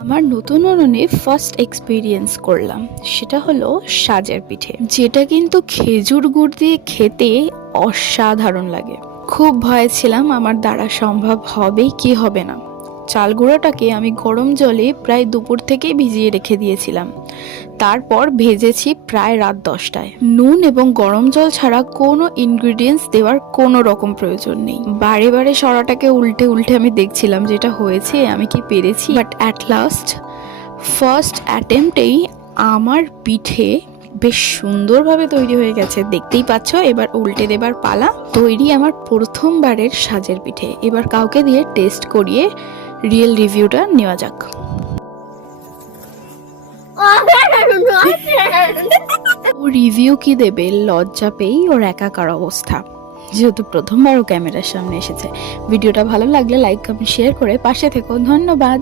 আমার নতুন উনুনে ফার্স্ট এক্সপিরিয়েন্স করলাম, সেটা হলো সাজের পিঠে, যেটা কিন্তু খেজুর গুড় দিয়ে খেতে অসাধারণ লাগে। খুব ভয়ে ছিলাম আমার দ্বারা সম্ভব হবে কি হবে না। চাল গুঁড়োটাকে আমি গরম জলে প্রায় দুপুর থেকেই ভিজিয়ে রেখে দিয়েছিলাম, তারপর ভেজেছি প্রায় রাত 10টায়। নুন এবং গরম জল ছাড়া কোনো ইনগ্রিডিয়েন্টস দেওয়ার কোনো রকম প্রয়োজন নেই। বারে বারে সরাটাকে উল্টে উল্টে আমি দেখছিলাম যেটা হয়েছে, আমি কি পেরেছি। বাট অ্যাট লাস্ট ফার্স্ট অ্যাটেম্পটেই আমার পিঠে বেশ সুন্দরভাবে তৈরি হয়ে গেছে, দেখতেই পাচ্ছ। এবার উল্টে দেবার পালা। তৈরি আমার প্রথমবারের সাজের পিঠে। এবার কাউকে দিয়ে টেস্ট করিয়ে রিয়েল রিভিউটা নেওয়া যাক। ও রিভিউ কি দেবে, লজ্জা পেয়েই ওর একাকার অবস্থা, যেহেতু প্রথমবার ও ক্যামেরার সামনে এসেছে। ভিডিওটা ভালো লাগলে লাইক কমেন্ট শেয়ার করে পাশে থেকো। ধন্যবাদ।